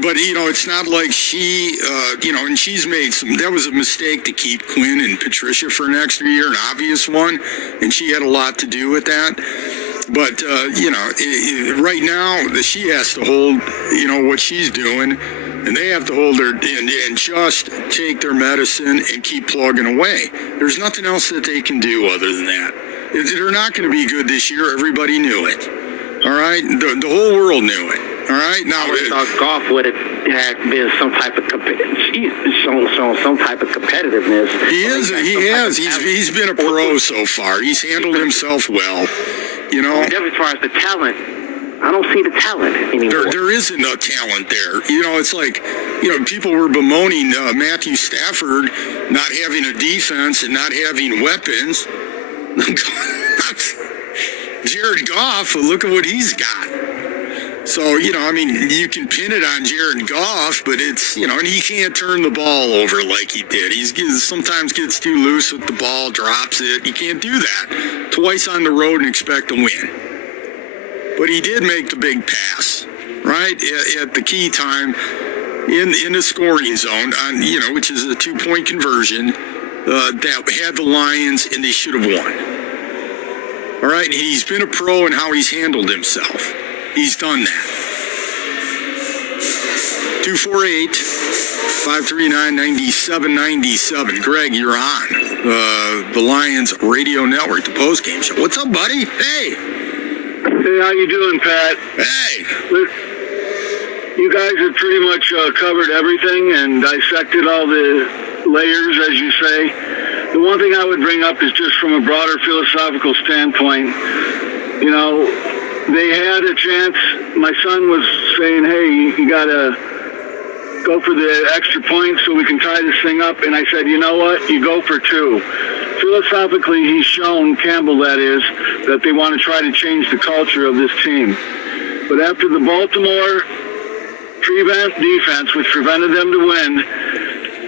But it's not like she, and she's made that was a mistake to keep Quinn and Patricia for an extra year, an obvious one, and she had a lot to do with that. But, right now, she has to hold, what she's doing, and they have to hold their, and just take their medicine and keep plugging away. There's nothing else that they can do other than that. They're not going to be good this year. Everybody knew it. All right? The whole world knew it. All right? Now, I thought Goff would have had been some type of shown some type of competitiveness. He has. He's been a pro so far. He's handled himself well. As far as the talent, I don't see the talent anymore. There isn't a talent there. It's like, people were bemoaning Matthew Stafford not having a defense and not having weapons. Jared Goff, look at what he's got. So, you can pin it on Jared Goff, but it's, and he can't turn the ball over like he did. He sometimes gets too loose with the ball, drops it. You can't do that twice on the road and expect to win. But he did make the big pass, right, at the key time in the scoring zone, on which is a 2-point conversion that had the Lions, and they should have won. All right, he's been a pro in how he's handled himself. He's done that. 248-539-9797. Greg, you're on the Lions Radio Network, the postgame show. What's up, buddy? Hey. Hey, how you doing, Pat? Hey. You guys have pretty much covered everything and dissected all the layers, as you say. The one thing I would bring up is just from a broader philosophical standpoint. You know, they had a chance. My son was saying, hey, you got to go for the extra point so we can tie this thing up. And I said, you know what? You go for two. Philosophically, he's shown, Campbell that is, that they want to try to change the culture of this team. But after the Baltimore prevent defense, which prevented them to win,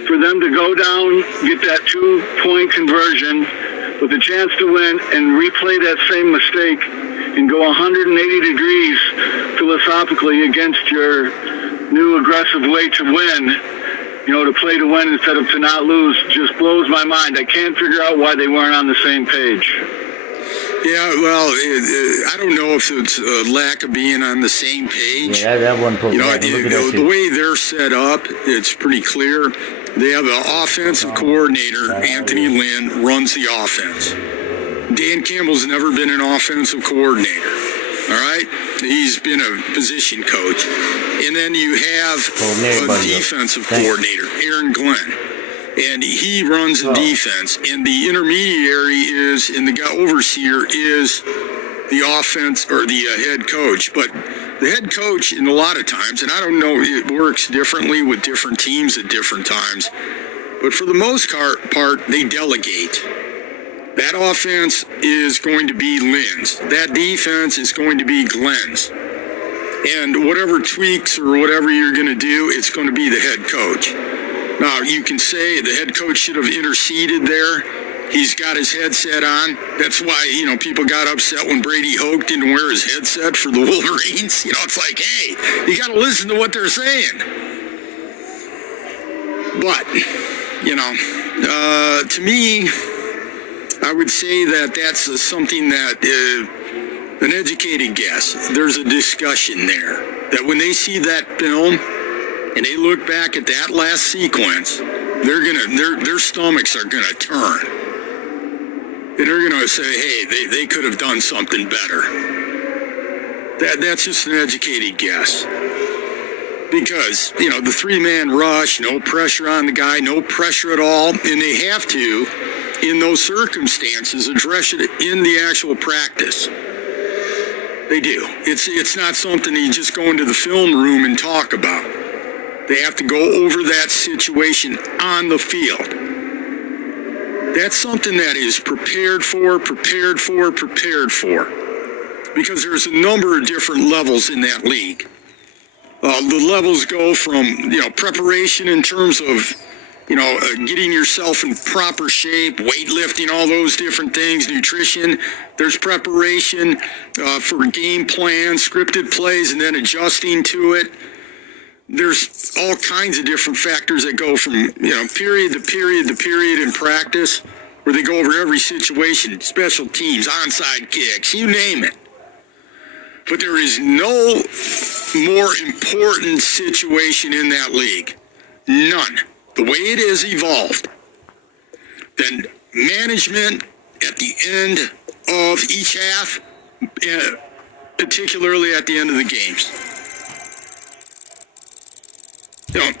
for them to go down, get that 2-point conversion with a chance to win and replay that same mistake and go 180 degrees philosophically against your new aggressive way to win, you know, to play to win instead of to not lose, just blows my mind. I can't figure out why they weren't on the same page. Yeah, well, I don't know if it's a lack of being on the same page. Yeah, that one. You know, the way they're set up, it's pretty clear. They have an offensive coordinator, Anthony Lynn, runs the offense. Dan Campbell's never been an offensive coordinator. All right? He's been a position coach. And then you have a defensive coordinator, Aaron Glenn. And he runs the defense. And the intermediary is, and the overseer is the offense or the head coach. But the head coach, in a lot of times, and I don't know, it works differently with different teams at different times. But for the most part, they delegate. That offense is going to be Lynn's. That defense is going to be Glenn's. And whatever tweaks or whatever you're going to do, it's going to be the head coach. Now, you can say the head coach should have interceded there. He's got his headset on. That's why, you know, people got upset when Brady Hoke didn't wear his headset for the Wolverines. You know, it's like, hey, you got to listen to what they're saying. But, you know, to me, I would say that that's something that an educated guess. There's a discussion there that when they see that film and they look back at that last sequence, their stomachs are gonna turn, and they're gonna say, "Hey, they could have done something better." That's just an educated guess. Because, you know, the 3-man rush, no pressure on the guy, no pressure at all, and they have to, in those circumstances, address it in the actual practice. They do. It's not something you just go into the film room and talk about. They have to go over that situation on the field. That's something that is prepared for. Because there's a number of different levels in that league. The levels go from, you know, preparation in terms of, you know, getting yourself in proper shape, weightlifting, all those different things, nutrition. There's preparation for game plans, scripted plays, and then adjusting to it. There's all kinds of different factors that go from, you know, period to period in practice, where they go over every situation, special teams, onside kicks, you name it. But there is no more important situation in that league. None. The way it is evolved, then management at the end of each half, particularly at the end of the games. You know,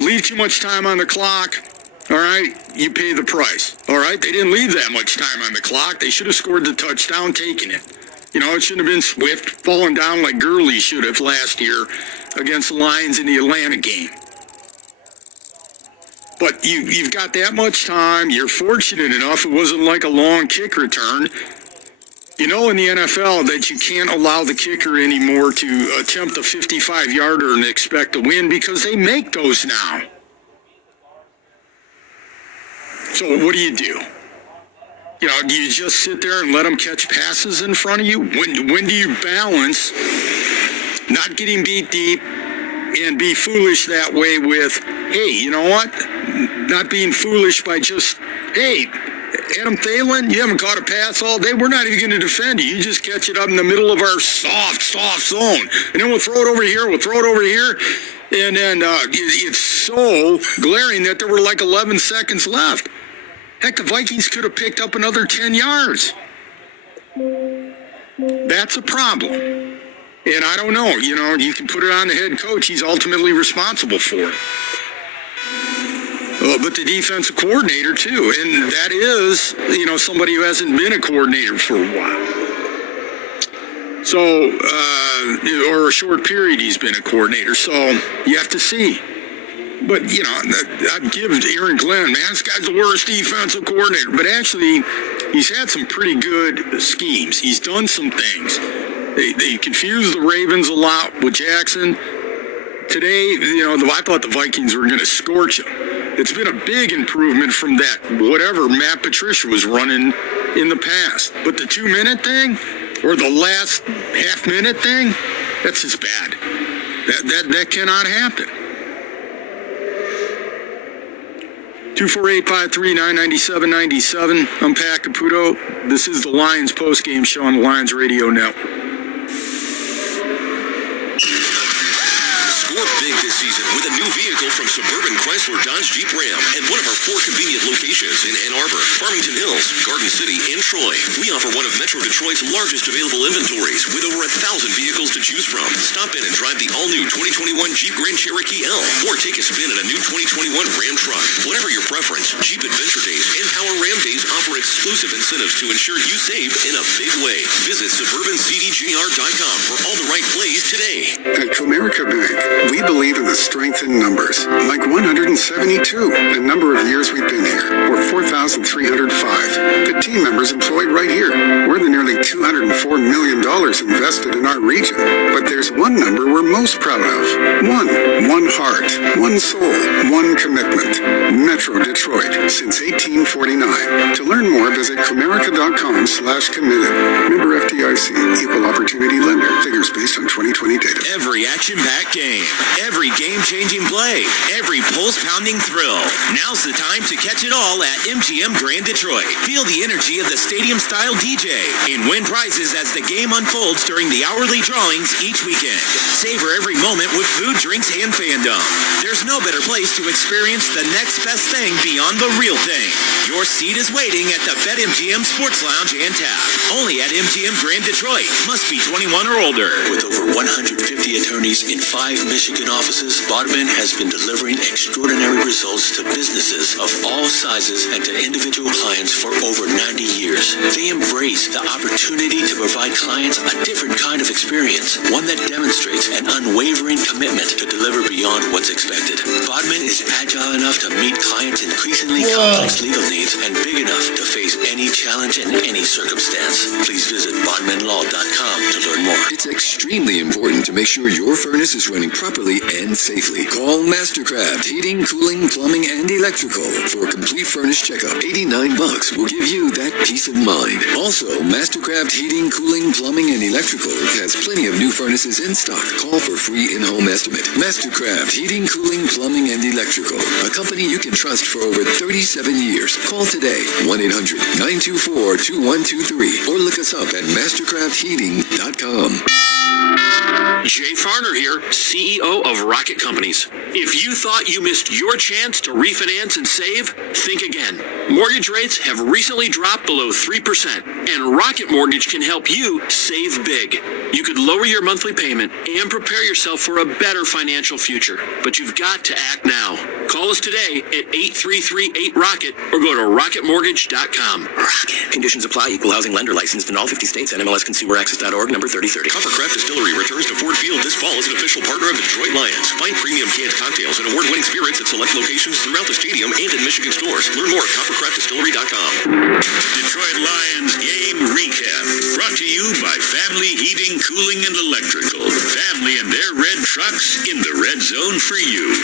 leave too much time on the clock, all right, you pay the price. All right, they didn't leave that much time on the clock. They should have scored the touchdown, taken it. You know, it shouldn't have been Swift falling down like Gurley should have last year against the Lions in the Atlanta game. But you've got that much time. You're fortunate enough. It wasn't like a long kick return. You know, in the NFL that you can't allow the kicker anymore to attempt a 55-yarder and expect to win because they make those now. So what do? You know, do you just sit there and let them catch passes in front of you? When do you balance not getting beat deep and be foolish that way with, hey, you know what? Not being foolish by just, hey, Adam Thielen, you haven't caught a pass all day. We're not even going to defend you. You just catch it up in the middle of our soft zone. And then we'll throw it over here. And then it's so glaring that there were like 11 seconds left. Heck, the Vikings could have picked up another 10 yards. That's a problem. And I don't know, you know, you can put it on the head coach. He's ultimately responsible for it. but the defensive coordinator too. And that is, somebody who hasn't been a coordinator for a while. So, or a short period he's been a coordinator. So you have to see. But, I'd give Aaron Glenn, man, this guy's the worst defensive coordinator. But actually, he's had some pretty good schemes. He's done some things. They confused the Ravens a lot with Jackson. Today, I thought the Vikings were going to scorch him. It's been a big improvement from that, whatever Matt Patricia was running in the past. But the 2-minute thing, or the last half-minute thing, that's just bad. That cannot happen. 248-539-9797. I'm Pat Caputo. This is the Lions postgame show on the Lions Radio Network. Score big this season with a new vehicle from Suburban Chrysler Dodge Jeep Ram at one of our 4 convenient locations in Ann Arbor, Farmington Hills, Garden City, and Troy. We offer one of Metro Detroit's largest available inventories with over 1,000 vehicles to choose from. Stop in and drive the all-new 2021 Jeep Grand Cherokee L or take a spin in a new 2021 Ram truck. Whatever your preference, Jeep Adventure Days and Power Ram Days offer exclusive incentives to ensure you save in a big way. Visit SuburbanCDJR.com for all the right plays today. At Comerica Bank, we believe in the strength in numbers, like 172, the number of years we've been here, or 4,305. The team members employed right here, or the nearly $204 million invested in our region. But there's one number we're most proud of. One heart, one soul, one commitment. Metro Detroit, since 1849. To learn more, visit Comerica.com/committed. Member FDIC, Equal Opportunity Lender. Figures based on 2020 data. Every action-packed game, every game-changing play, every pulse-pounding thrill. Now's the time to catch it all at MGM Grand Detroit. Feel the energy of the stadium-style DJ and win prizes as the game unfolds during the hourly drawings each weekend. Savor every moment with food, drinks, and fandom. There's no better place to experience the next best thing beyond the real thing. Your seat is waiting at the BetMGM Sports Lounge and Tap. Only at MGM Grand Detroit. Must be 21 or older. With over 150 attorneys in 5 Michigan offices, Bodman has been delivering extraordinary results to businesses of all sizes and to individual clients for over 90 years. They embrace the opportunity to provide clients a different kind of experience, one that demonstrates an unwavering commitment to deliver beyond what's expected. Bodman is agile enough to meet clients' increasingly complex legal needs and big enough to face any challenge in any circumstance. Please visit bodmanlaw.com to learn more. It's extremely important to make sure your furnace is running properly and safely. Call Mastercraft Heating, Cooling, Plumbing, and Electrical for a complete furnace checkup. $89 will give you that peace of mind. Also, Mastercraft Heating, Cooling, Plumbing, and Electrical has plenty of new furnaces in stock. Call for free in-home estimate. Mastercraft Heating, Cooling, Plumbing, and Electrical, a company you can trust for over 37 years. Call today, 1-800-924-2123, or look us up at mastercraftheating.com. Jay Farner here, CEO of Rocket Companies. If you thought you missed your chance to refinance and save, think again. Mortgage rates have recently dropped below 3%, and Rocket Mortgage can help you save big. You could lower your monthly payment and prepare yourself for a better financial future, but you've got to act now. Call us today at 833-8ROCKET or go to rocketmortgage.com. Rocket. Conditions apply. Equal housing lender licensed in all 50 states. NMLSConsumerAccess.org, number 3030. Coppercraft Distillery returns to Ford Field this fall as an official partner of the Detroit Lions. Find premium canned cocktails and award-winning spirits at select locations throughout the stadium and in Michigan stores. Learn more at coppercraftdistillery.com. Detroit Lions Game Recap. Brought to you by Family Heating, Cooling, and Electrical. Family and their red trucks in the red zone for you.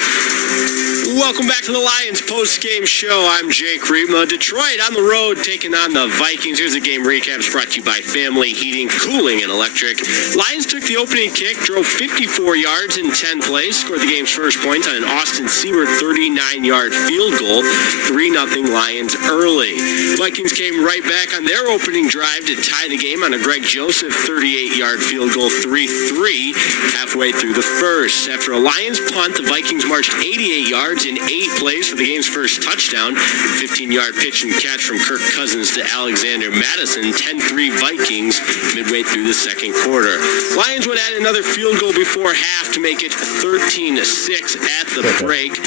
Welcome back to the Lions post-game show. I'm Jake Riepma. Detroit on the road taking on the Vikings. Here's the game recaps brought to you by Family Heating, Cooling, and Electric. Lions took the opening kick, drove 54 yards in 10 plays, scored the game's first points on an Austin Seaver 39-yard field goal. 3-0 Lions early. Vikings came right back on their opening drive to tie the game on a Greg Joseph 38-yard field goal, 3-3. 3 halfway through the first. After a Lions punt, the Vikings marched 88 yards in 8 plays for the game's first touchdown. 15-yard pitch and catch from Kirk Cousins to Alexander Madison. 10-3 Vikings midway through the second quarter. Lions would add another field goal before half to make it 13-6 at the break.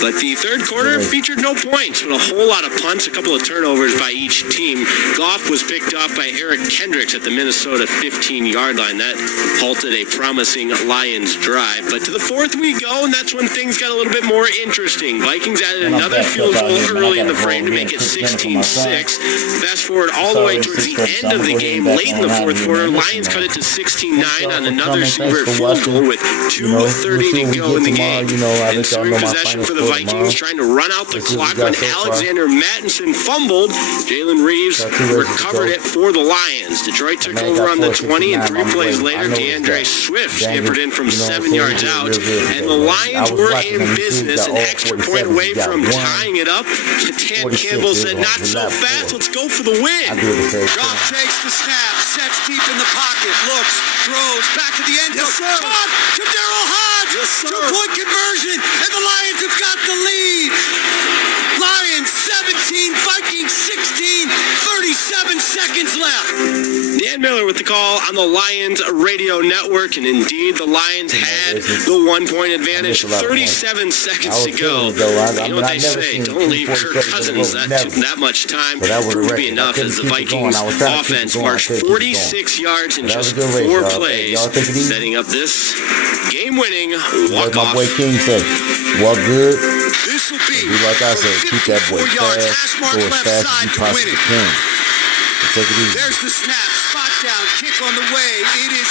But the third quarter featured no points, but a whole lot of punts, a couple of turnovers by each team. Goff was picked off by Eric Kendricks at the Minnesota 15-yard line. That halted a promising Lions drive. But to the fourth we go, and that's when things got a little bit more interesting. Vikings added another field goal early in the frame to make it 16-6. Fast forward all the way towards the end of the game, late in the fourth quarter, Lions cut it to 16-9 on another Super field goal with 2:30 to go in the game. Ensuing possession for the Vikings, trying to run out the clock when Alexander Madison fumbled. Jalen Reeves recovered it for the Lions. Detroit took over on the 20, and 3 plays later, DeAndre Swift scampered in from 7 yards out, and the Lions were in business, an extra point away from tying it up. Dan Campbell said, "Not so fast, let's go for the win." Goff takes the snap, sets deep in the pocket, looks, throws, back to the end zone. Caught to Darryl Hodge. 2-point conversion, and the Lions have got the lead. Lions 17, Vikings 16, 37 seconds left. Dan Miller with the call on the Lions radio network, and indeed the Lions had the 1-point advantage. 37 seconds to go. You know what they say, don't leave Kirk Cousins that much time. Proved to be enough as the Vikings offense marched 46 yards in just 4 plays, setting up this game-winning walk-off. My boy King said, walk good. This will be like I said, keep that boy fast, go as fast as you possibly can. Take it easy. There's the snap, spot down, kick on the way. It is